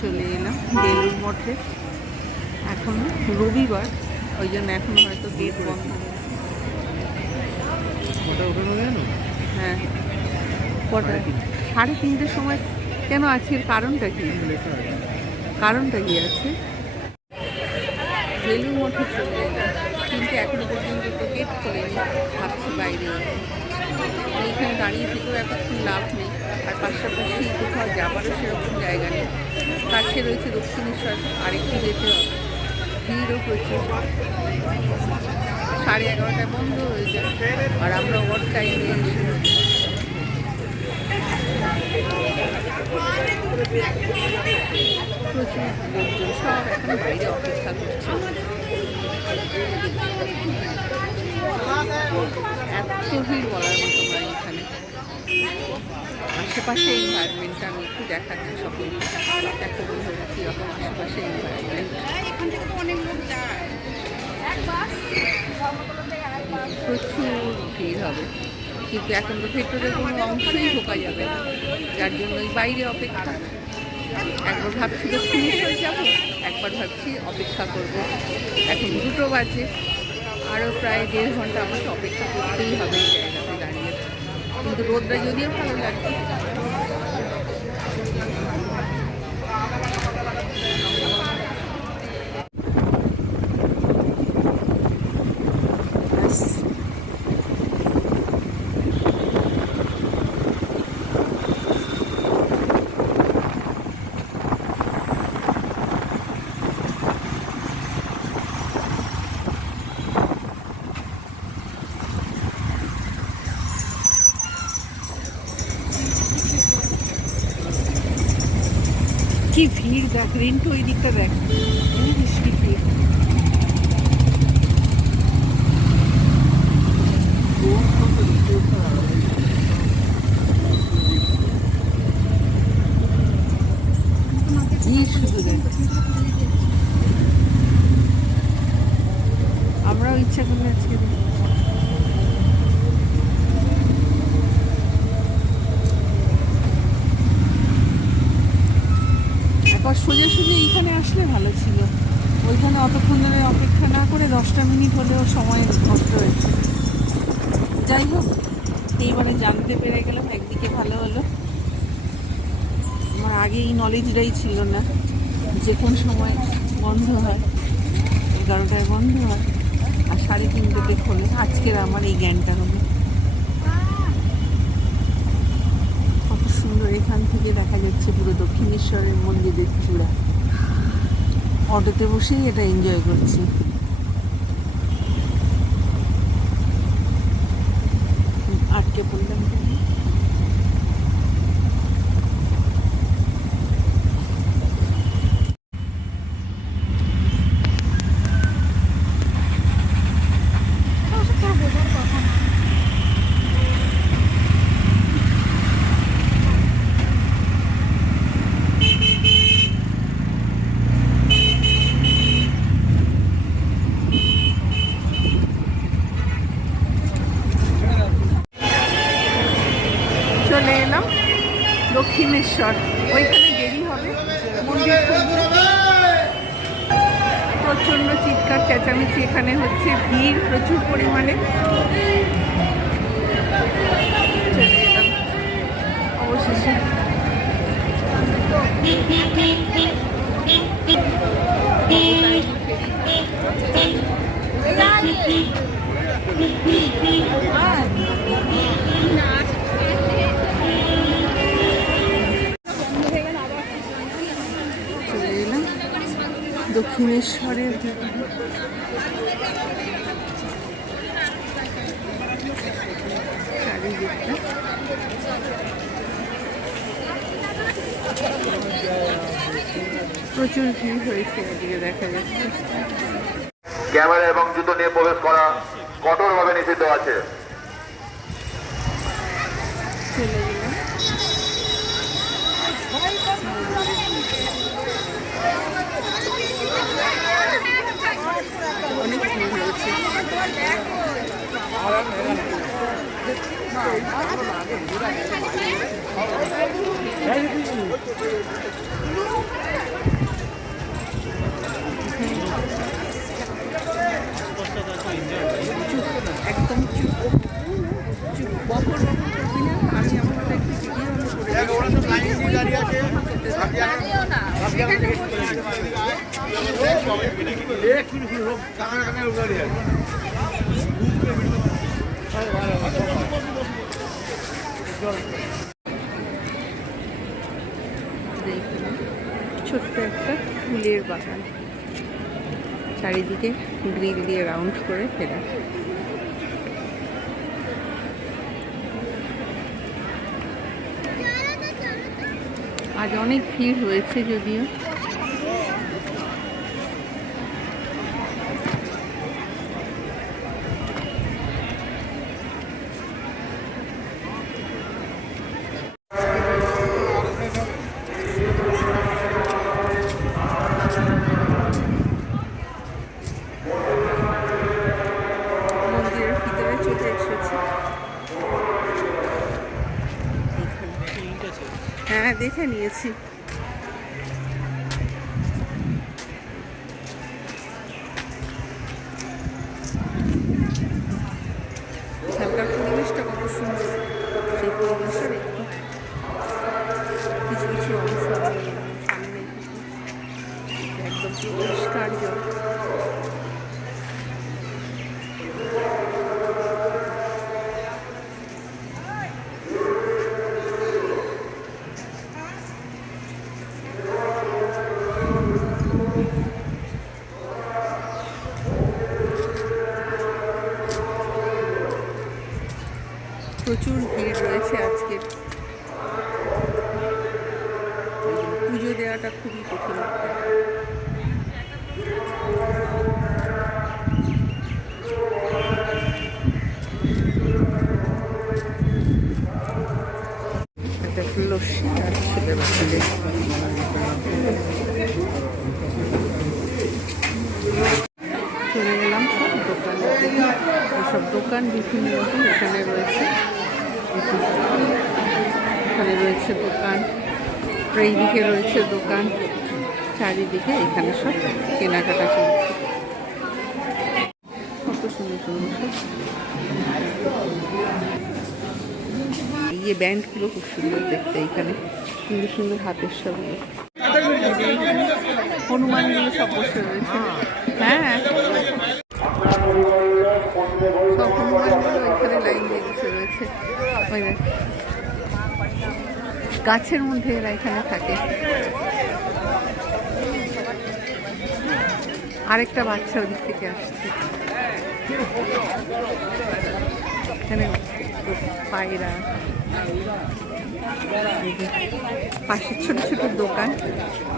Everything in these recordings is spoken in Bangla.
চলে এলাম বেলুড় মঠে। এখন রবিবার, ওই জন্য এখনো হয়তো গেট বন্ধ। হ্যাঁ, কটা? 3:30 সময়। কেন? আজকের কারণটা কি? কারণটা কি আছে? বেলুড় মঠে চলে এলাম, কিন্তু এখনো পর্যন্ত তো গেট খোলেনি। ভাবছি বাইরে এইখানে দাঁড়িয়ে থেকেও এতক্ষণ লাভ নেই, আর পাশাপাশি কোথাও যাবারও সেরকম জায়গা নেই। কাছে রয়েছে দক্ষিণেশ্বর, আরেকটু যেতে হবে। ভিড়ও প্রচুর। 11:30টায় বন্ধ হয়ে যায়, আর আমরা ওর টাইমে এসে প্রচুর লোকজন সব এখন বাইরে অপেক্ষা করছে। এত ভিড় বলার মতো নয় এখানে। আশেপাশে এনভায়রনমেন্টটা আমি একটু দেখাচ্ছি সকলকে, দেখো বন্ধুরা কীরকম আশেপাশে এনভায়রনমেন্ট। প্রচুর ভিড় হবে, কিন্তু এখন তো ভেতরে কোনো অংশই ঢোকা যাবে না, যার জন্যই বাইরে অপেক্ষা। একবার ভাবছি দক্ষিণেশ্বর যাবো, একবার ভাবছি অপেক্ষা করব। এখন 2টো বাজে, আরও প্রায় 1.5 ঘন্টা আমাকে অপেক্ষা করতেই হবে এই জায়গাতে দাঁড়িয়ে। কিন্তু রোদটা যদিও ভালো লাগছে। কি ভিড় দেখ, রিন্টু ওই দিকটা দেখ, বৃষ্টি ভিড়। শুধু দেখ, আমরাও ইচ্ছা করলে আজকে সোজাসুজি এইখানে আসলে ভালো ছিল। ওইখানে অতক্ষণ ধরে অপেক্ষা না করে 10টা মিনিট হলেও সময় নষ্ট হয়েছে। যাই হোক, এইবারে জানতে পেরে গেলাম, একদিকে ভালো হলো। আমার আগে এই নলেজটাই ছিল না যে কোন সময় বন্ধ হয়। 11টায় বন্ধ হয় আর 3:30টাতে খোলে। আজকের আমার এই জ্ঞানটা হলো। কত সুন্দর এখান থেকে দেখা যাচ্ছে পুরো দক্ষিণেশ্বরের মন্দিরের চূড়া। অটোতে বসেই এটা এনজয় করছি। আটকে পড়লাম। চলে এলাম দক্ষিণেশ্বর, ওইখানে দেরি হবে। মন্দির প্রচণ্ড চিৎকার চেঁচামেচি এখানে হচ্ছে, ভিড় প্রচুর পরিমাণে। চলে এলাম অবশেষে। চলে এলাম দক্ষিণেশ্বরের চারিদিকটা। প্রচুর ভিড় হয়েছে, এদিকে দেখা যাচ্ছে। ক্যামেরা এবং জুতো নিয়ে প্রবেশ করা কঠোরভাবে নিষিদ্ধ আছে। চলে গেলাম। অনেক ভিড় হয়েছে। চুপ বকর বকর করবি না। আমি আমার একটু ভিডিও ছোট্ট একটা ফুলের বাগান, চারিদিকে গ্রিল দিয়ে রাউন্ড করে ফেরা। আজ অনেক ভিড় হয়েছে যদিও। মন্দিরের ভিতরে চলে এসেছে। হ্যাঁ, দেখে নিয়েছি। এখানকার পরিবেশটা কত সুন্দর, সেই পরিবেশের একটু কিছু কিছু অংশ সামনে একদম পরিষ্কার জল। প্রচুর ভিড় রয়েছে আজকের। পুজো দেওয়াটা খুবই কঠিন। একটা লস্যি আর ছেলে বাচ্চাদের চলে গেলাম সব দোকানে। সব দোকান বিভিন্ন রকম এখানে রয়েছে। এখানে রয়েছে দোকান, এই দিকে রয়েছে দোকান, চারিদিকে এখানে সব কেনাকাটা চলছে। কত সুন্দর সুন্দর সব এই ব্যান্ডগুলো খুব সুন্দর দেখতে। এখানে সুন্দর সুন্দর হাতের সব হনুমানগুলো সব বসে রয়েছে। হ্যাঁ, সব হনুমানগুলো এখানে লাইন দিয়ে বসে রয়েছে। গাছের মধ্যে এরা এখানে থাকে। আরেকটা বাচ্চা ওদিক থেকে আসছে। এখানে পায়রা, পাশে ছোট ছোট দোকান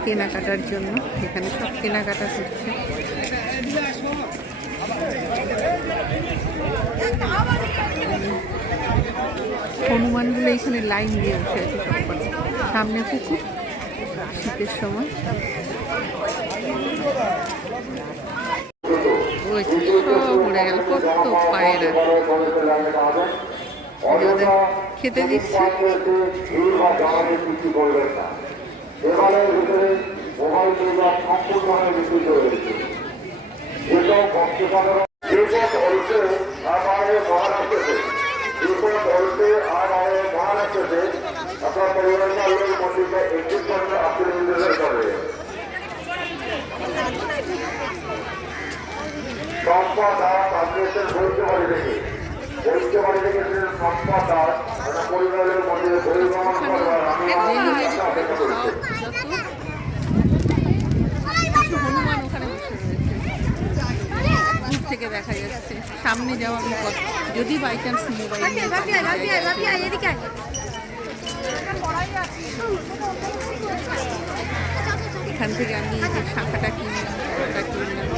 কেনাকাটার জন্য। এখানে সব কেনাকাটা করছে। হনুমানগুলো এখানে লাইন দিয়ে বসে আছে সব। সামনে পুকুর, শীতের সময় ওই সব উড়ে গেল। কত পায়রা খেতে দিচ্ছে। আপনার পরিবারের মন্দিরটা একটু আপনি নির্দেশ করবে। সম্পদ দাস আপনাদের বলতে পারি দেখে সম্পদ দাস পরিবারের মন্দিরে পরিভ্রমণ করবার আমি হনুমান ওখানে বসে রয়েছে, দূর থেকে দেখা যাচ্ছে। সামনে যাওয়া বিপদ, যদি বাই চান্স মোবাইল এখান থেকে আমি এই যে শাখাটা কিনলাম, শাখাটা কিনলাম।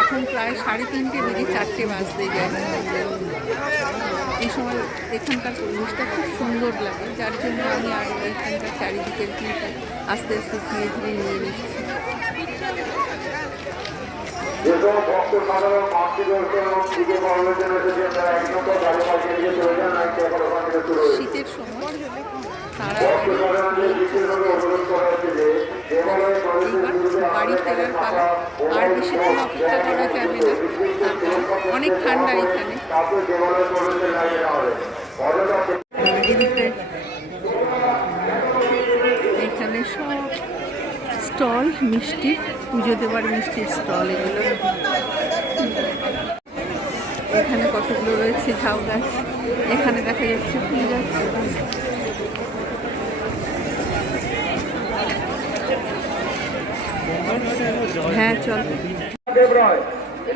এখন প্রায় 3:30 বেজে 4টে বাজতে যায়। এই সময় এখানকার পরিবেশটা খুব সুন্দর লাগে, যার জন্য আমি আর এখানকার চারিদিকের ভিউটা আস্তে আস্তে ধীরে ধীরে নিয়ে নিচ্ছি। শীতের সময় তারা এইবার বাড়ি ফেরার পালা, আর বেশিক্ষণ অপেক্ষা করা যাবে না, অনেক ঠান্ডা এখানে। এখানে সব স্টল, মিষ্টি, পুজো দেওয়ার মিষ্টির স্টল এগুলো। এখানে কতগুলো রয়েছে ঝাউ গাছ, এখানে দেখা যাচ্ছে ফুল গাছ। হ্যাঁ চল।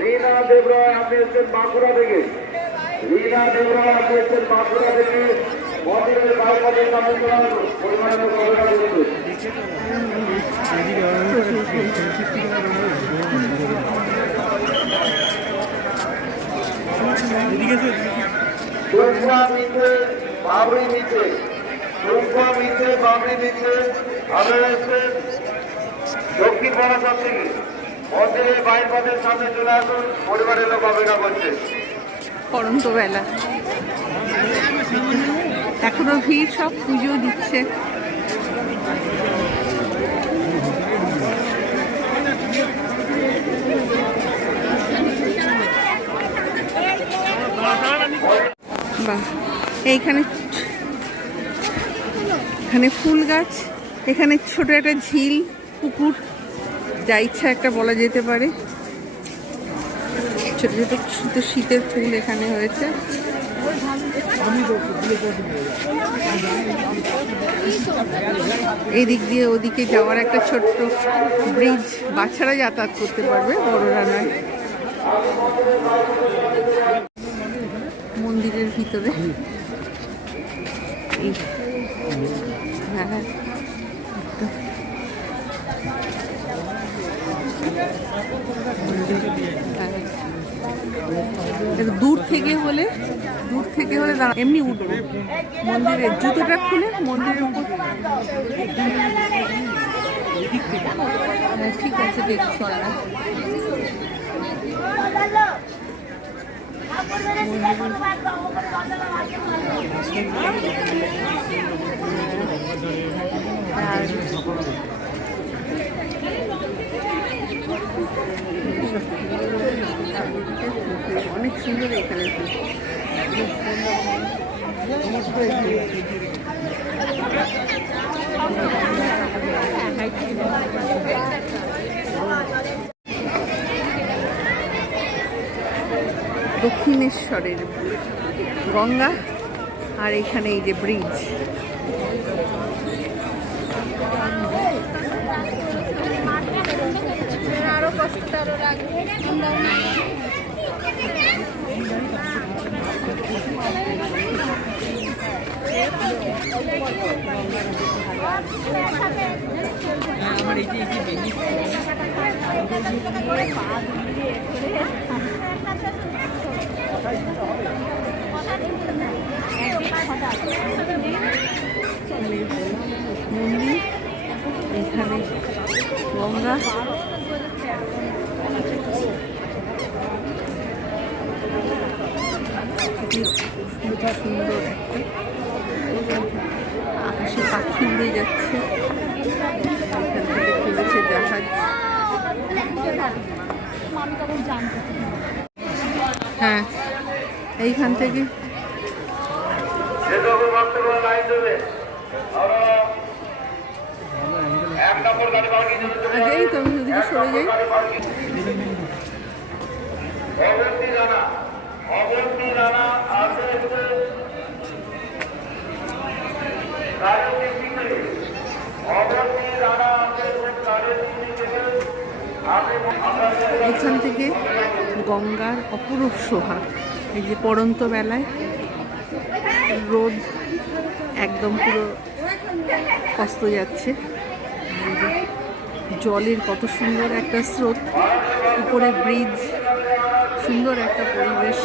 रीना देवराय আপনি এসেছেন বাঁকুড়া থেকে। रीना देवराय আপনি এসেছেন বাঁকুড়া থেকে। মন্দিরের বাইরে সামনে চলে আসুন, পরিবারের সবাইকে দেখুন। সুরক্ষা মিছে বাবরি মিছে, সুরক্ষা মিছে বাবরি মিছে আপনারা এসেছেন দক্ষিণ বারাসাত থেকে। মন্দিরের বাইর পথের সামনে চলে আসুন, পরিবারের লোক অপেক্ষা করছে। পড়ন্ত বেলা, এখনো ভিড়, সব পুজো দিচ্ছে। বাহ, এইখানে এখানে ফুল গাছ, এখানে ছোট একটা ঝিল, পুকুর, যা ইচ্ছা একটা বলা যেতে পারে। ছোট ছোট ছোট শীতের ফুল এখানে হয়েছে। এই দিক দিয়ে ওদিকে যাওয়ার একটা ছোট্ট ব্রিজ, বাচ্চারা যাতায়াত করতে পারবে, বড়রা নয়। মন্দিরের ভিতরে হ্যাঁ, দূর থেকে হলে দাঁড়া, এমনি উঠবো মন্দিরের, জুতোটা খুলে মন্দিরের উপর। হ্যাঁ ঠিক আছে, দেখছি। অনেক সুন্দর এখানে। দক্ষিণেশ্বরের গঙ্গা, আর এখানে এই যে ব্রিজ। আরো কষ্ট লাগবে। আমার এই যে মন্দির, এখানে গঙ্গা, সুন্দর আকাশে পাখি উড়ে যাচ্ছে, এখান থেকে চলেছে জাহাজ। হ্যাঁ, এইখান থেকে এই তো আমি যদি সরে যাই। এখান থেকে গঙ্গার অপরূপ শোভা। এই যে পড়ন্ত বেলায় রোদ একদম পুরো অস্ত যাচ্ছে, জলের কত সুন্দর একটা স্রোত, উপরে ব্রিজ, সুন্দর একটা পরিবেশ।